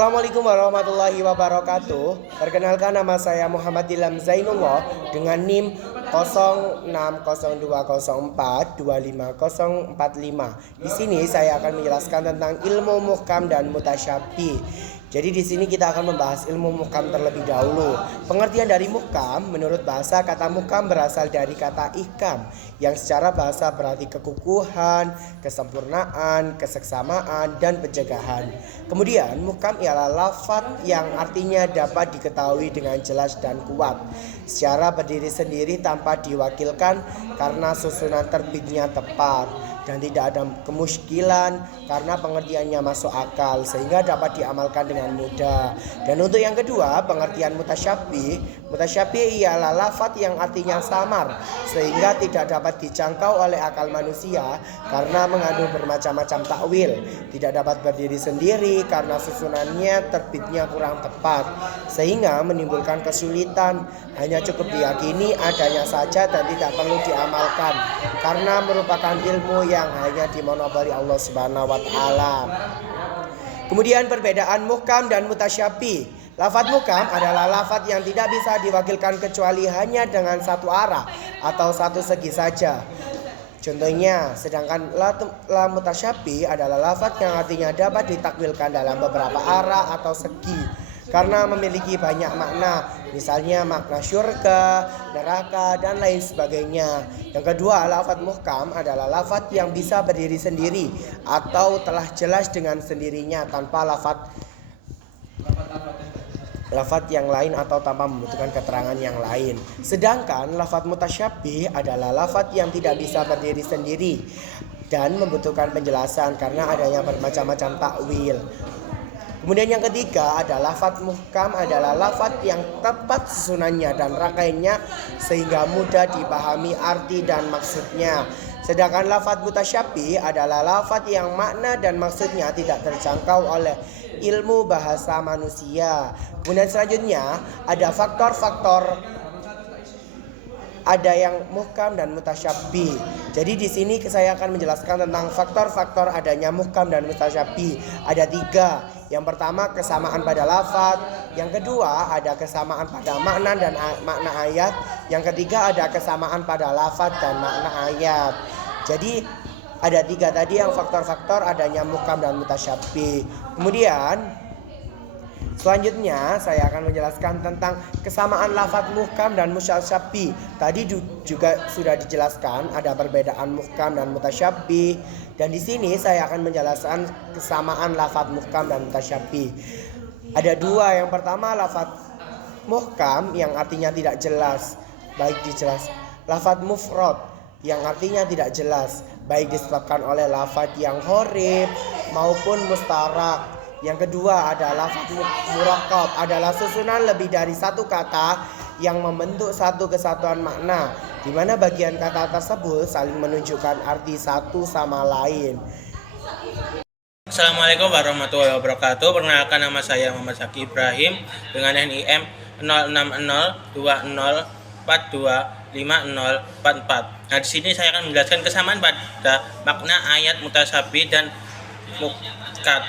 Assalamualaikum warahmatullahi wabarakatuh. Perkenalkan, nama saya Muhammad Ilham Zainullah dengan NIM 060204250045. Di sini saya akan menjelaskan tentang ilmu muhkam dan mutasyabih. Jadi di sini kita akan membahas ilmu muhkam terlebih dahulu. Pengertian dari muhkam, menurut bahasa, kata muhkam berasal dari kata ihkam yang secara bahasa berarti kekukuhan, kesempurnaan, keseksamaan, dan pencegahan. Kemudian muhkam ialah lafaz yang artinya dapat diketahui dengan jelas dan kuat, secara berdiri sendiri tanpa diwakilkan karena susunan terbitnya tepat, dan tidak ada kemusykilan karena pengertiannya masuk akal sehingga dapat diamalkan dengan mudah. Dan untuk yang kedua, pengertian mutasyabih ialah lafaz yang artinya samar sehingga tidak dapat dijangkau oleh akal manusia karena mengandung bermacam-macam takwil, tidak dapat berdiri sendiri karena susunannya terbitnya kurang tepat sehingga menimbulkan kesulitan, hanya cukup diyakini adanya saja dan tidak perlu diamalkan karena merupakan ilmu yang hanya dimonopoli Allah Subhanahu wa taala. Kemudian perbedaan muhkam dan mutasyabih. Lafaz muhkam adalah lafaz yang tidak bisa diwakilkan kecuali hanya dengan satu arah atau satu segi saja. Contohnya, sedangkan la mutasyabih adalah lafaz yang artinya dapat ditakwilkan dalam beberapa arah atau segi karena memiliki banyak makna, misalnya makna syurga, neraka, dan lain sebagainya. Yang kedua, lafaz muhkam adalah lafaz yang bisa berdiri sendiri atau telah jelas dengan sendirinya tanpa lafaz yang lain atau tanpa membutuhkan keterangan yang lain. Sedangkan lafaz mutasyabih adalah lafaz yang tidak bisa berdiri sendiri dan membutuhkan penjelasan karena adanya bermacam-macam takwil. Kemudian yang ketiga ada lafaz muhkam adalah lafaz yang tepat susunannya dan rangkaiannya sehingga mudah dipahami arti dan maksudnya. Sedangkan lafaz mutasyabih adalah lafaz yang makna dan maksudnya tidak terjangkau oleh ilmu bahasa manusia. Kemudian selanjutnya ada faktor-faktor, ada yang muhkam dan mutasyabih. Jadi di sini saya akan menjelaskan tentang faktor-faktor adanya muhkam dan mutasyabih. Ada 3. Yang pertama, kesamaan pada lafaz. Yang kedua, ada kesamaan pada makna dan makna ayat. Yang ketiga, ada kesamaan pada lafaz dan makna ayat. Jadi ada 3 tadi yang faktor-faktor adanya muhkam dan mutasyabih. Kemudian selanjutnya saya akan menjelaskan tentang kesamaan lafaz muhkam dan mutasyabih. Tadi juga sudah dijelaskan ada perbedaan muhkam dan mutasyabih, dan di sini saya akan menjelaskan kesamaan lafaz muhkam dan mutasyabih. Ada 2. Yang pertama, lafaz muhkam yang artinya tidak jelas, baik dijelas. Lafaz mufrad yang artinya tidak jelas, baik disebabkan oleh lafaz yang gharib maupun mustarak. Yang kedua adalah lafaz murakkab, adalah susunan lebih dari satu kata yang membentuk satu kesatuan makna, di mana bagian kata tersebut saling menunjukkan arti satu sama lain. Assalamualaikum warahmatullahi wabarakatuh. Perkenalkan, nama saya Muhammad Zaki Ibrahim dengan NIM 060204250044. Nah, di sini saya akan menjelaskan kesamaan pada makna ayat mutasyabih dan muhkam.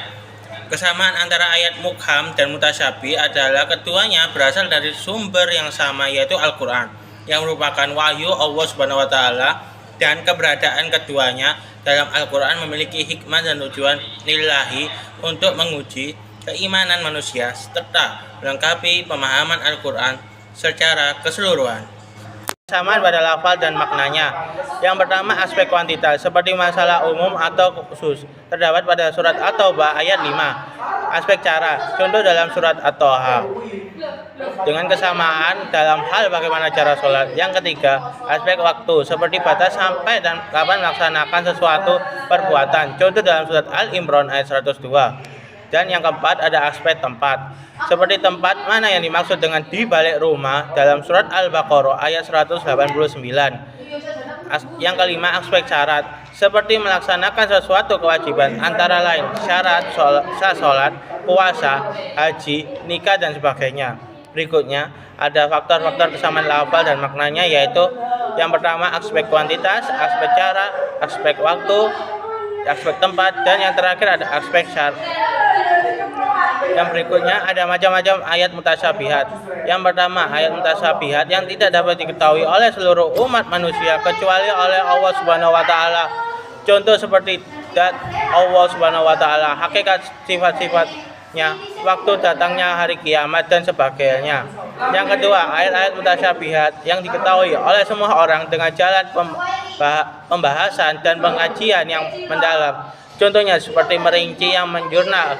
Kesamaan antara ayat muhkam dan mutasyabih adalah keduanya berasal dari sumber yang sama, yaitu Al-Quran, yang merupakan wahyu Allah Subhanahu wa taala, dan keberadaan keduanya dalam Al-Quran memiliki hikmah dan tujuan lillahi untuk menguji keimanan manusia serta melengkapi pemahaman Al-Quran secara keseluruhan. Kesamaan pada lafal dan maknanya. Yang pertama, aspek kuantitas seperti masalah umum atau khusus terdapat pada surat At-Taubah ayat 5. Aspek cara, contoh dalam surat At-Taha, dengan kesamaan dalam hal bagaimana cara sholat. Yang ketiga, aspek waktu seperti batas sampai dan kapan melaksanakan sesuatu perbuatan, contoh dalam surat Al-Imran ayat 102. Dan yang keempat, ada aspek tempat, seperti tempat mana yang dimaksud dengan di balik rumah dalam surat Al-Baqarah ayat 189. Yang kelima, aspek syarat, seperti melaksanakan sesuatu kewajiban, antara lain syarat sholat, puasa, haji, nikah, dan sebagainya. Berikutnya ada faktor-faktor kesamaan lafal dan maknanya, yaitu yang pertama aspek kuantitas, aspek cara, aspek waktu, aspek tempat, dan yang terakhir ada aspek syarat. Yang berikutnya ada macam-macam ayat mutasyabihat. Yang pertama, ayat mutasyabihat yang tidak dapat diketahui oleh seluruh umat manusia kecuali oleh Allah Subhanahu wa taala. Contoh seperti dat Allah Subhanahu wa taala, hakikat sifat-sifatnya, waktu datangnya hari kiamat dan sebagainya. Yang kedua, ayat-ayat mutasyabihat yang diketahui oleh semua orang dengan jalan pembahasan dan pengajian yang mendalam. Contohnya seperti merinci yang menjurnal,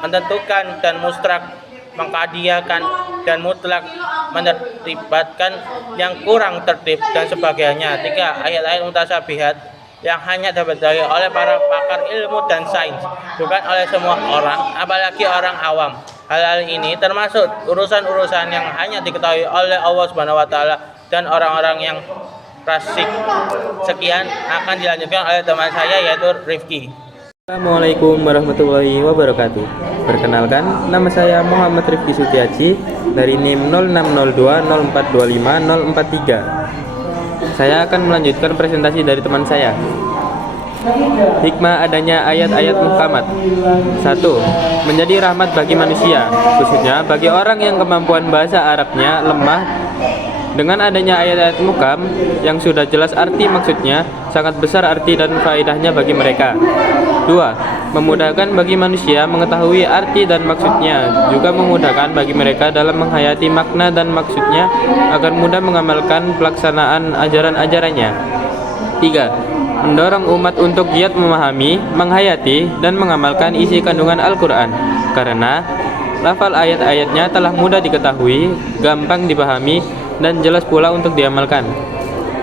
menentukan dan mustrak, mengkadiakan dan mutlak, menertibkan yang kurang tertib dan sebagainya. Tiga, ayat-ayat mutasyabihat yang hanya dapat diketahui oleh para pakar ilmu dan sains, bukan oleh semua orang, apalagi orang awam. Hal-hal ini termasuk urusan-urusan yang hanya diketahui oleh Allah Subhanahu wa taala dan orang-orang yang fasik. Sekian akan dilanjutkan oleh teman saya yaitu Rifki. Assalamualaikum warahmatullahi wabarakatuh. Perkenalkan, nama saya Muhammad Rifki Sutiaji dari NIM 0602045043. Saya akan melanjutkan presentasi dari teman saya. Hikmah adanya ayat-ayat muhkamat. 1. Menjadi rahmat bagi manusia, khususnya bagi orang yang kemampuan bahasa Arabnya lemah. Dengan adanya ayat-ayat muhkam yang sudah jelas arti maksudnya, sangat besar arti dan faedahnya bagi mereka. 2. Memudahkan bagi manusia mengetahui arti dan maksudnya, juga memudahkan bagi mereka dalam menghayati makna dan maksudnya agar mudah mengamalkan pelaksanaan ajaran-ajarannya. 3. Mendorong umat untuk giat memahami, menghayati, dan mengamalkan isi kandungan Al-Quran, karena lafal ayat-ayatnya telah mudah diketahui, gampang dipahami, dan jelas pula untuk diamalkan.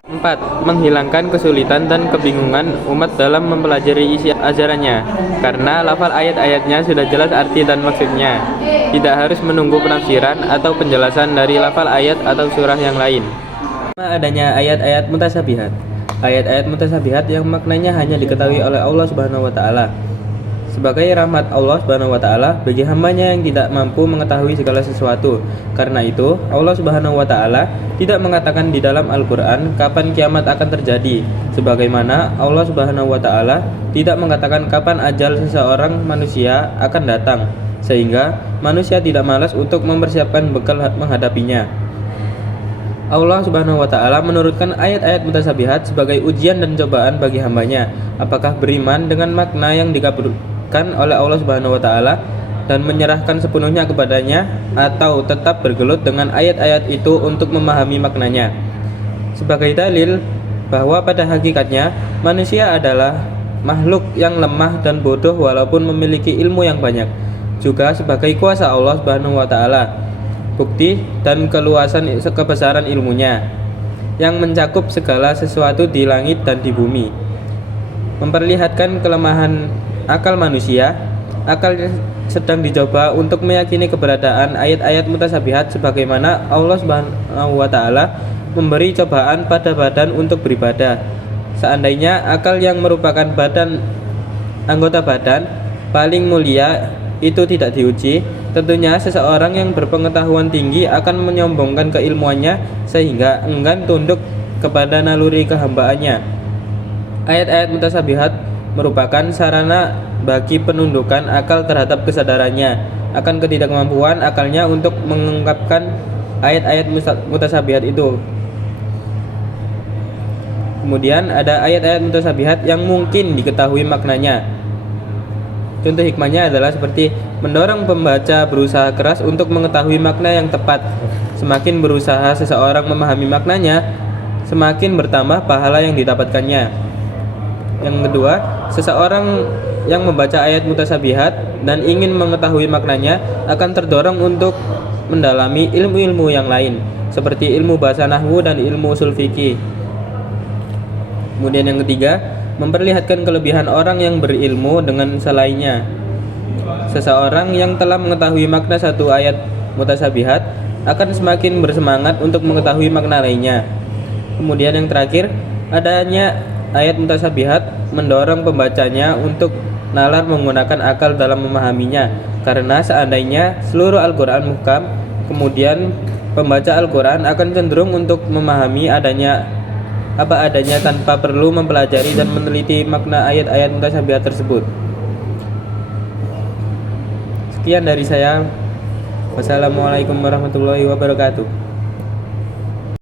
4. Menghilangkan kesulitan dan kebingungan umat dalam mempelajari isi ajarannya, karena lafal ayat-ayatnya sudah jelas arti dan maksudnya, tidak harus menunggu penafsiran atau penjelasan dari lafal ayat atau surah yang lain. Adanya ayat-ayat mutasyabihat. Ayat-ayat mutasyabihat yang maknanya hanya diketahui oleh Allah Subhanahu wa taala, sebagai rahmat Allah Subhanahu wa taala bagi hambanya yang tidak mampu mengetahui segala sesuatu. Karena itu, Allah Subhanahu wa taala tidak mengatakan di dalam Al-Qur'an kapan kiamat akan terjadi, sebagaimana Allah Subhanahu wa taala tidak mengatakan kapan ajal seseorang manusia akan datang, sehingga manusia tidak malas untuk mempersiapkan bekal menghadapinya. Allah Subhanahu wa taala menurunkan ayat-ayat mutasyabihat sebagai ujian dan cobaan bagi hambanya, apakah beriman dengan makna yang dikabulkan oleh Allah Subhanahu wa taala dan menyerahkan sepenuhnya kepadanya, atau tetap bergelut dengan ayat-ayat itu untuk memahami maknanya. Sebagai dalil bahwa pada hakikatnya manusia adalah makhluk yang lemah dan bodoh walaupun memiliki ilmu yang banyak, juga sebagai kuasa Allah Subhanahu wa taala, bukti dan keluasan kebesaran ilmunya yang mencakup segala sesuatu di langit dan di bumi, memperlihatkan kelemahan akal manusia. Akal sedang dicoba untuk meyakini keberadaan ayat-ayat mutasyabihat, sebagaimana Allah Subhanahu wa taala memberi cobaan pada badan untuk beribadah. Seandainya akal yang merupakan anggota badan paling mulia itu tidak diuji, tentunya seseorang yang berpengetahuan tinggi akan menyombongkan keilmuannya sehingga enggan tunduk kepada naluri kehambaannya. Ayat-ayat mutasyabihat merupakan sarana bagi penundukan akal terhadap kesadarannya akan ketidakmampuan akalnya untuk mengungkapkan ayat-ayat mutasyabihat itu. Kemudian ada ayat-ayat mutasyabihat yang mungkin diketahui maknanya. Contoh hikmahnya adalah seperti mendorong pembaca berusaha keras untuk mengetahui makna yang tepat. Semakin berusaha seseorang memahami maknanya, semakin bertambah pahala yang didapatkannya. Yang kedua, seseorang yang membaca ayat mutasyabihat dan ingin mengetahui maknanya akan terdorong untuk mendalami ilmu-ilmu yang lain, seperti ilmu bahasa nahwu dan ilmu ushul fikih. Kemudian yang ketiga, memperlihatkan kelebihan orang yang berilmu dengan selainnya. Seseorang yang telah mengetahui makna satu ayat mutasyabihat akan semakin bersemangat untuk mengetahui makna lainnya. Kemudian yang terakhir, adanya ayat mutasyabihat mendorong pembacanya untuk nalar menggunakan akal dalam memahaminya, karena seandainya seluruh Al-Quran muhkam, kemudian pembaca Al-Quran akan cenderung untuk memahami apa adanya tanpa perlu mempelajari dan meneliti makna ayat-ayat mutasyabihat tersebut. Sekian dari saya. Wassalamualaikum warahmatullahi wabarakatuh.